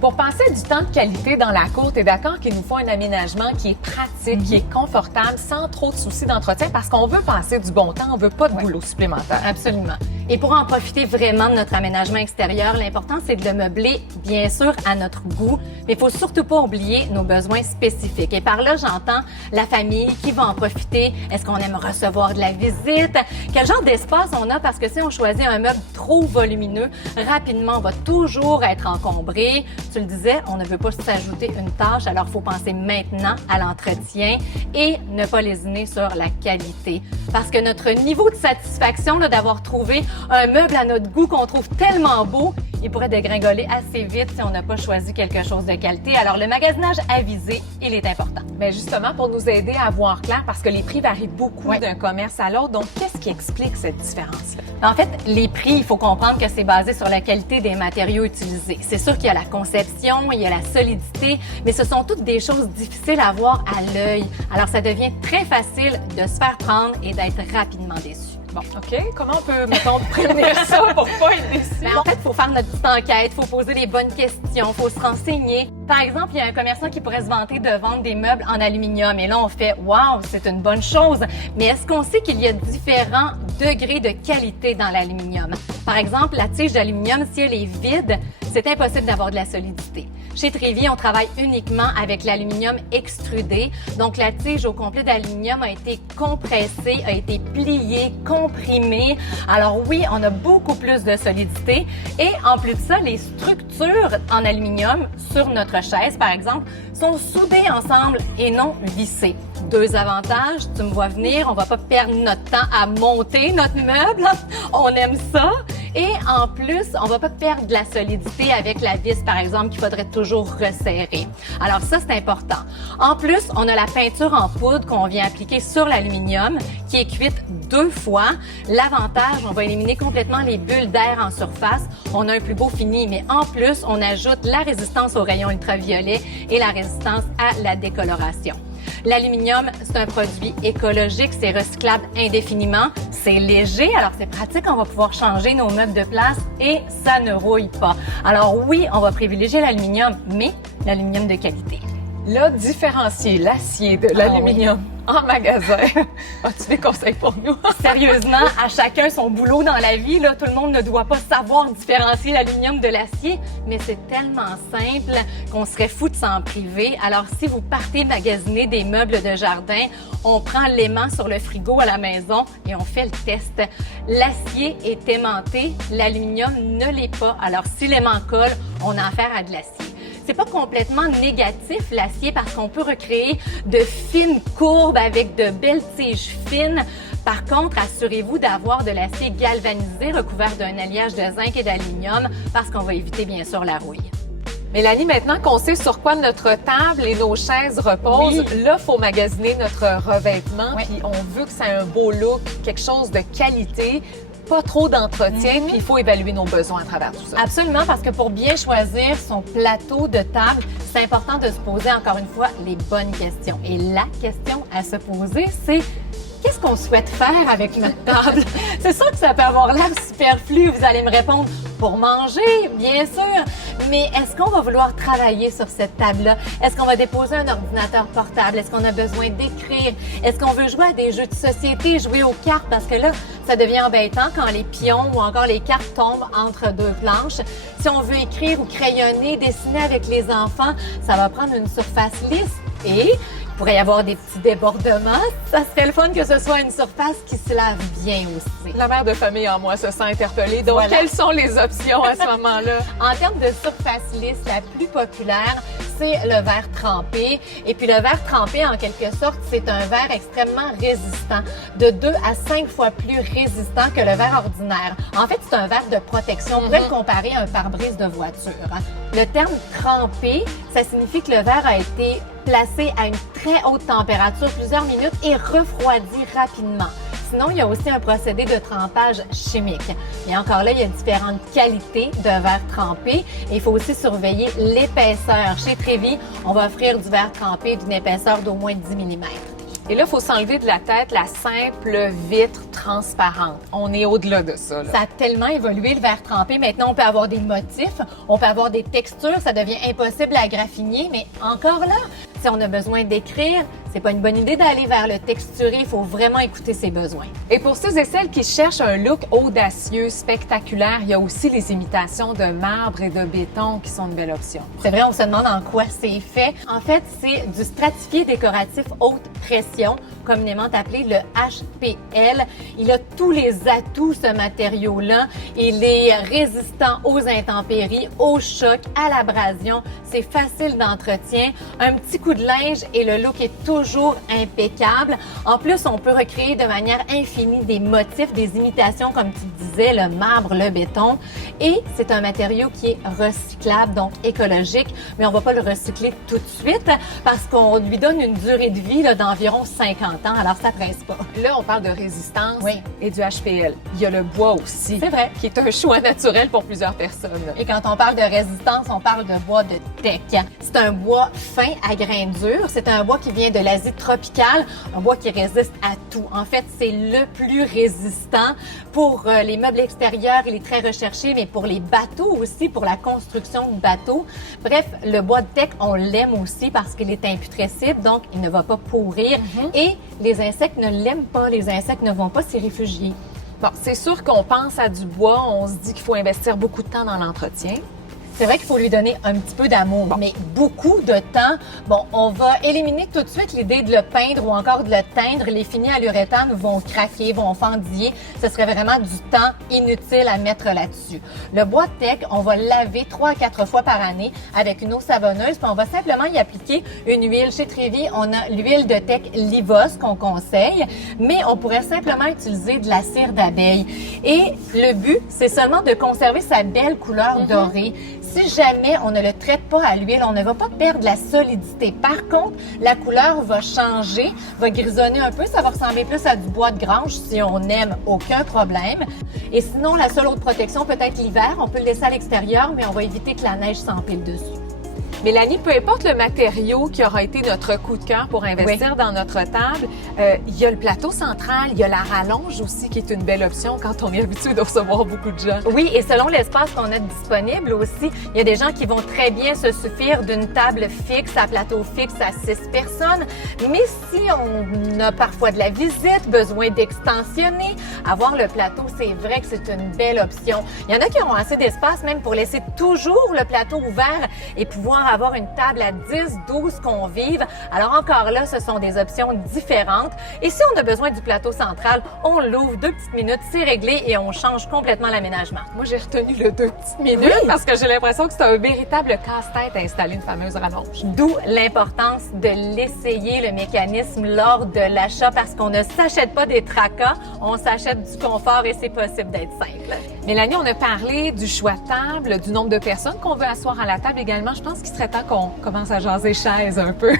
Pour passer du temps de qualité dans la cour, tu es d'accord qu'il nous faut un aménagement qui est pratique, qui est confortable, sans trop de soucis d'entretien, parce qu'on veut passer du bon temps, on veut pas de boulot supplémentaire. Absolument. Et pour en profiter vraiment de notre aménagement extérieur, l'important, c'est de le meubler, bien sûr, à notre goût, mais il faut surtout pas oublier nos besoins spécifiques. Et par là, j'entends la famille qui va en profiter. Est-ce qu'on aime recevoir de la visite? Quel genre d'espace on a? Parce que si on choisit un meuble trop volumineux, rapidement, on va toujours être encombré. Tu le disais, on ne veut pas s'ajouter une tâche, alors il faut penser maintenant à l'entretien et ne pas lésiner sur la qualité. Parce que notre niveau de satisfaction d'avoir trouvé un meuble à notre goût qu'on trouve tellement beau, il pourrait dégringoler assez vite si on n'a pas choisi quelque chose de qualité. Alors, le magasinage avisé, il est important. Mais justement, pour nous aider à voir clair, parce que les prix varient beaucoup d'un commerce à l'autre, donc qu'est-ce qui explique cette différence-là? En fait, les prix, il faut comprendre que c'est basé sur la qualité des matériaux utilisés. C'est sûr qu'il y a la conception, il y a la solidité, mais ce sont toutes des choses difficiles à voir à l'œil. Alors, ça devient très facile de se faire prendre et d'être rapidement déçu. Bon, OK. Comment on peut, mettons, prévenir ça pour pas être déçu? Mais en fait, il faut faire notre petite enquête, il faut poser les bonnes questions, il faut se renseigner. Par exemple, il y a un commerçant qui pourrait se vanter de vendre des meubles en aluminium. Et là, on fait « Wow, c'est une bonne chose! » Mais est-ce qu'on sait qu'il y a différents degrés de qualité dans l'aluminium? Par exemple, la tige d'aluminium, si elle est vide, c'est impossible d'avoir de la solidité. Chez Trévi, on travaille uniquement avec l'aluminium extrudé. Donc, la tige au complet d'aluminium a été compressée, a été pliée, comprimée. Alors oui, on a beaucoup plus de solidité. Et en plus de ça, les structures en aluminium sur notre chaise, par exemple, sont soudées ensemble et non vissées. Deux avantages, tu me vois venir, on va pas perdre notre temps à monter notre meuble. On aime ça. Et en plus, on va pas perdre de la solidité avec la vis, par exemple, qu'il faudrait toujours resserrer. Alors ça, c'est important. En plus, on a la peinture en poudre qu'on vient appliquer sur l'aluminium, qui est cuite 2 fois. L'avantage, on va éliminer complètement les bulles d'air en surface. On a un plus beau fini, mais en plus, on ajoute la résistance aux rayons ultraviolets et la résistance à la décoloration. L'aluminium, c'est un produit écologique, c'est recyclable indéfiniment, c'est léger, alors c'est pratique, on va pouvoir changer nos meubles de place et ça ne rouille pas. Alors oui, on va privilégier l'aluminium, mais l'aluminium de qualité. Là, différencier l'acier de l'aluminium en magasin. As-tu des conseils pour nous? Sérieusement, à chacun son boulot dans la vie. Là, tout le monde ne doit pas savoir différencier l'aluminium de l'acier, mais c'est tellement simple qu'on serait fou de s'en priver. Alors, si vous partez magasiner des meubles de jardin, on prend l'aimant sur le frigo à la maison et on fait le test. L'acier est aimanté, l'aluminium ne l'est pas. Alors, si l'aimant colle, on a affaire à de l'acier. C'est pas complètement négatif, l'acier, parce qu'on peut recréer de fines courbes avec de belles tiges fines. Par contre, assurez-vous d'avoir de l'acier galvanisé recouvert d'un alliage de zinc et d'aluminium parce qu'on va éviter bien sûr la rouille. Mélanie, maintenant qu'on sait sur quoi notre table et nos chaises reposent, là, il faut magasiner notre revêtement, puis on veut que ça ait un beau look, quelque chose de qualité, pas trop d'entretien, puis il faut évaluer nos besoins à travers tout ça. Absolument, parce que pour bien choisir son plateau de table, c'est important de se poser encore une fois les bonnes questions. Et la question à se poser, c'est qu'est-ce qu'on souhaite faire avec notre table? C'est sûr que ça peut avoir l'air superflu, vous allez me répondre pour manger, bien sûr, mais est-ce qu'on va vouloir travailler sur cette table-là? Est-ce qu'on va déposer un ordinateur portable? Est-ce qu'on a besoin d'écrire? Est-ce qu'on veut jouer à des jeux de société, jouer aux cartes? Parce que là, ça devient embêtant quand les pions ou encore les cartes tombent entre deux planches. Si on veut écrire ou crayonner, dessiner avec les enfants, ça va prendre une surface lisse et il pourrait y avoir des petits débordements. Ça serait le fun que ce soit une surface qui se lave bien aussi. La mère de famille en moi se sent interpellée. Donc, quelles sont les options à ce moment-là? En termes de surface lisse, la plus populaire, c'est le verre trempé. Et puis, le verre trempé, en quelque sorte, c'est un verre extrêmement résistant, de 2 à 5 fois plus résistant que le verre ordinaire. En fait, c'est un verre de protection. On pourrait le comparer à un pare-brise de voiture. Le terme trempé, ça signifie que le verre a été placé à une très haute température, plusieurs minutes, et refroidi rapidement. Sinon, il y a aussi un procédé de trempage chimique. Et encore là, il y a différentes qualités de verre trempé. Et il faut aussi surveiller l'épaisseur. Chez Trévi, on va offrir du verre trempé d'une épaisseur d'au moins 10 mm. Et là, il faut s'enlever de la tête la simple vitre transparente. On est au-delà de ça. Là. Ça a tellement évolué, le verre trempé. Maintenant, on peut avoir des motifs, on peut avoir des textures. Ça devient impossible à graffiner, mais encore là, si on a besoin d'écrire, c'est pas une bonne idée d'aller vers le texturé. Il faut vraiment écouter ses besoins. Et pour ceux et celles qui cherchent un look audacieux, spectaculaire, il y a aussi les imitations de marbre et de béton qui sont une belle option. C'est vrai, on se demande en quoi c'est fait. En fait, c'est du stratifié décoratif haute pression, communément appelé le HPL. Il a tous les atouts, ce matériau-là. Il est résistant aux intempéries, au choc, à l'abrasion. C'est facile d'entretien. Un petit coup de linge et le look est toujours impeccable. En plus, on peut recréer de manière infinie des motifs, des imitations, comme tu disais, le marbre, le béton. Et c'est un matériau qui est recyclable, donc écologique, mais on va pas le recycler tout de suite parce qu'on lui donne une durée de vie d'environ 50 ans, alors ça presse pas. Là, on parle de résistance et du HPL. Il y a le bois aussi. C'est vrai. Qui est un choix naturel pour plusieurs personnes. Et quand on parle de résistance, on parle de bois de teck. C'est un bois fin à grains durs. C'est un bois qui vient de l'Asie tropicale, un bois qui résiste à tout. En fait, c'est le plus résistant pour les meubles extérieurs. Il est très recherché, mais pour les bateaux aussi, pour la construction de bateaux. Bref, le bois de teck, on l'aime aussi parce qu'il est imputrescible, donc il ne va pas pourrir. Et les insectes ne l'aiment pas. Les insectes ne vont pas s'y réfugier. Bon, c'est sûr qu'on pense à du bois, on se dit qu'il faut investir beaucoup de temps dans l'entretien. C'est vrai qu'il faut lui donner un petit peu d'amour, mais beaucoup de temps. Bon, on va éliminer tout de suite l'idée de le peindre ou encore de le teindre. Les finis à l'uréthane vont craquer, vont fendiller. Ce serait vraiment du temps inutile à mettre là-dessus. Le bois de teck, on va le laver 3 à 4 fois par année avec une eau savonneuse, puis on va simplement y appliquer une huile. Chez Trévi, on a l'huile de teck Livos qu'on conseille, mais on pourrait simplement utiliser de la cire d'abeille. Et le but, c'est seulement de conserver sa belle couleur dorée. Si jamais on ne le traite pas à l'huile, on ne va pas perdre la solidité. Par contre, la couleur va changer, va grisonner un peu. Ça va ressembler plus à du bois de grange si on aime, aucun problème. Et sinon, la seule autre protection, peut-être l'hiver. On peut le laisser à l'extérieur, mais on va éviter que la neige s'empile dessus. Mélanie, peu importe le matériau qui aura été notre coup de cœur pour investir dans notre table, il y a le plateau central, il y a la rallonge aussi qui est une belle option quand on est habitué de recevoir beaucoup de gens. Oui, et selon l'espace qu'on a disponible aussi, il y a des gens qui vont très bien se suffire d'une table fixe à plateau fixe à 6 personnes. Mais si on a parfois de la visite, besoin d'extensionner, avoir le plateau, c'est vrai que c'est une belle option. Il y en a qui ont assez d'espace même pour laisser toujours le plateau ouvert et pouvoir avoir une table à 10, 12 convives. Alors encore là, ce sont des options différentes. Et si on a besoin du plateau central, on l'ouvre 2 petites minutes, c'est réglé et on change complètement l'aménagement. Moi, j'ai retenu le 2 petites minutes parce que j'ai l'impression que c'est un véritable casse-tête à installer une fameuse rallonge. D'où l'importance de l'essayer, le mécanisme, lors de l'achat parce qu'on ne s'achète pas des tracas, on s'achète du confort et c'est possible d'être simple. Mélanie, on a parlé du choix de table, du nombre de personnes qu'on veut asseoir à la table également. Je pense qu'il serait temps qu'on commence à jaser chaises un peu.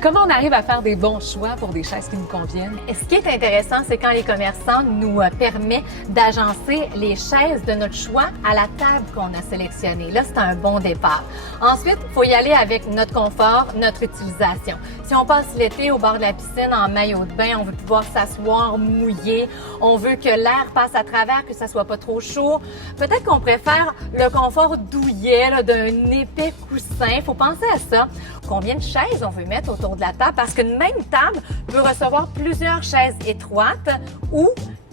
Comment on arrive à faire des bons choix pour des chaises qui nous conviennent? Et ce qui est intéressant, c'est quand les commerçants nous permettent d'agencer les chaises de notre choix à la table qu'on a sélectionnée. Là, c'est un bon départ. Ensuite, il faut y aller avec notre confort, notre utilisation. Si on passe l'été au bord de la piscine en maillot de bain, on veut pouvoir s'asseoir mouillé, on veut que l'air passe à travers, que ça soit pas trop chaud. Peut-être qu'on préfère le confort douillet d'un épais coussin. Il faut penser à ça. Combien de chaises on veut mettre autour de la table? Parce qu'une même table peut recevoir plusieurs chaises étroites ou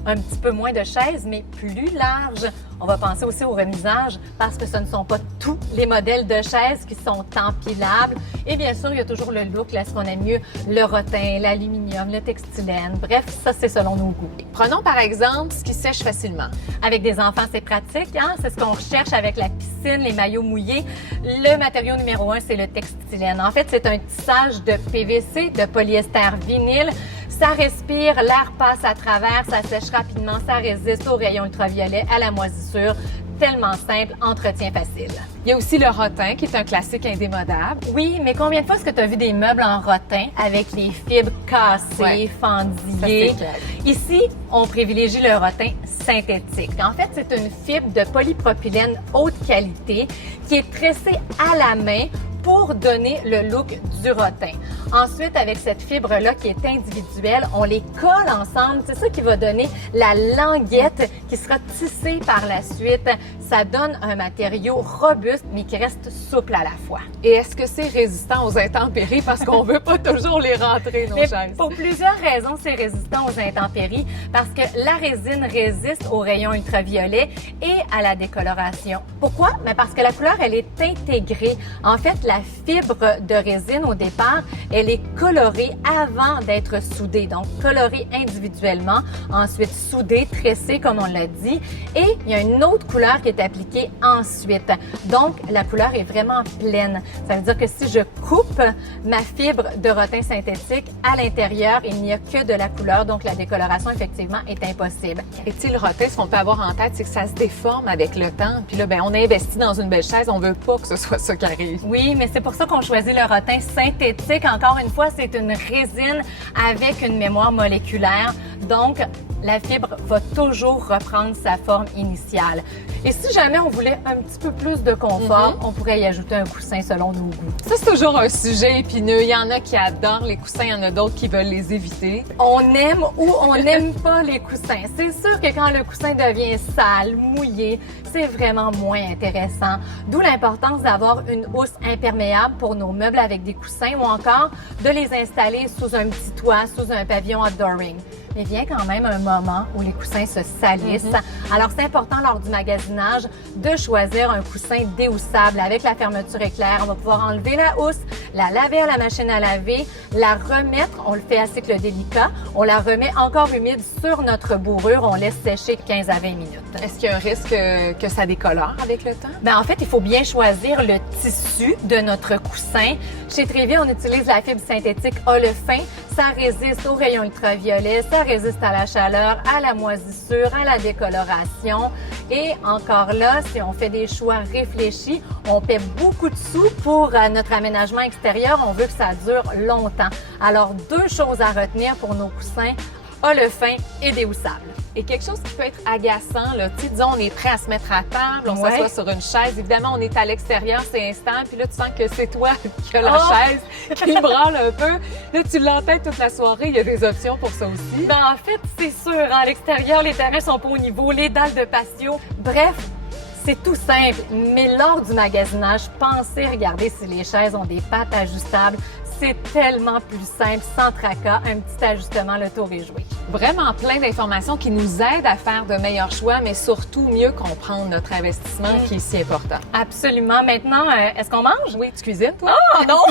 un petit peu moins de chaises, mais plus larges. On va penser aussi au remisage parce que ce ne sont pas tous les modèles de chaises qui sont empilables. Et bien sûr, il y a toujours le look. Là, est-ce qu'on aime mieux le rotin, l'aluminium, le textilène? Bref, ça, c'est selon nos goûts. Prenons par exemple ce qui sèche facilement. Avec des enfants, c'est pratique, hein? C'est ce qu'on recherche avec la piscine, les maillots mouillés. Le matériau numéro 1, c'est le textilène. En fait, c'est un tissage de PVC, de polyester vinyle. Ça respire, l'air passe à travers, ça sèche rapidement, ça résiste aux rayons ultraviolets, à la moisissure. Tellement simple, entretien facile. Il y a aussi le rotin qui est un classique indémodable. Oui, mais combien de fois est-ce que tu as vu des meubles en rotin avec les fibres cassées, fendillées? Ici, on privilégie le rotin synthétique. En fait, c'est une fibre de polypropylène haute qualité qui est tressée à la main pour donner le look du rotin. Ensuite, avec cette fibre-là qui est individuelle, on les colle ensemble. C'est ça qui va donner la languette qui sera tissée par la suite. Ça donne un matériau robuste, mais qui reste souple à la fois. Et est-ce que c'est résistant aux intempéries parce qu'on veut pas toujours les rentrer, nos chaises? Pour plusieurs raisons, c'est résistant aux intempéries parce que la résine résiste aux rayons ultraviolets et à la décoloration. Pourquoi? Mais parce que la couleur, elle est intégrée. En fait, la fibre de résine, au départ, elle est colorée avant d'être soudée. Donc, colorée individuellement, ensuite soudée, tressée, comme on l'a dit. Et il y a une autre couleur qui est appliquée ensuite. Donc, la couleur est vraiment pleine. Ça veut dire que si je coupe ma fibre de rotin synthétique, à l'intérieur, il n'y a que de la couleur. Donc, la décoloration, effectivement, est impossible. Et tu sais, le rotin, ce qu'on peut avoir en tête, c'est que ça se déforme avec le temps. Puis là, ben, on a investi dans une belle chaise, on veut pas que ce soit ça qui arrive. Oui, mais c'est pour ça qu'on choisit le rotin synthétique. Encore une fois, c'est une résine avec une mémoire moléculaire. Donc, la fibre va toujours reprendre sa forme initiale. Et si jamais on voulait un petit peu plus de confort, on pourrait y ajouter un coussin selon nos goûts. Ça, c'est toujours un sujet épineux. Il y en a qui adorent les coussins, il y en a d'autres qui veulent les éviter. On aime ou on n'aime pas les coussins. C'est sûr que quand le coussin devient sale, mouillé, c'est vraiment moins intéressant. D'où l'importance d'avoir une housse imperméable pour nos meubles avec des coussins ou encore de les installer sous un petit toit, sous un pavillon outdooring. Mais vient quand même un moment où les coussins se salissent. Alors, c'est important lors du magasinage de choisir un coussin déhoussable avec la fermeture éclair. On va pouvoir enlever la housse, la laver à la machine à laver, la remettre, on le fait à cycle délicat, on la remet encore humide sur notre bourrure, on laisse sécher 15 à 20 minutes. Est-ce qu'il y a un risque que ça décolore avec le temps? Bien, en fait, il faut bien choisir le tissu de notre coussin. Chez Trévi, on utilise la fibre synthétique olefin. Ça résiste aux rayons ultraviolets, ça résiste à la chaleur, à la moisissure, à la décoloration. Et encore là, si on fait des choix réfléchis, on paie beaucoup de sous pour notre aménagement extérieur. On veut que ça dure longtemps. Alors, deux choses à retenir pour nos coussins, olefin et déhoussable. Et quelque chose qui peut être agaçant, là, tu sais, disons, on est prêt à se mettre à table, on s'assoit sur une chaise. Évidemment, on est à l'extérieur, c'est instant, puis là, tu sens que c'est toi qui as la chaise, qui branle un peu. Là, tu l'entends toute la soirée, il y a des options pour ça aussi. Ben, en fait, c'est sûr, à l'extérieur, les terrains sont pas au niveau, les dalles de patio. Bref, c'est tout simple, mais lors du magasinage, pensez regarder si les chaises ont des pattes ajustables. C'est tellement plus simple, sans tracas, un petit ajustement, le tour est joué. Vraiment plein d'informations qui nous aident à faire de meilleurs choix, mais surtout mieux comprendre notre investissement qui est si important. Absolument. Maintenant, est-ce qu'on mange? Oui, tu cuisines, toi? Oh non!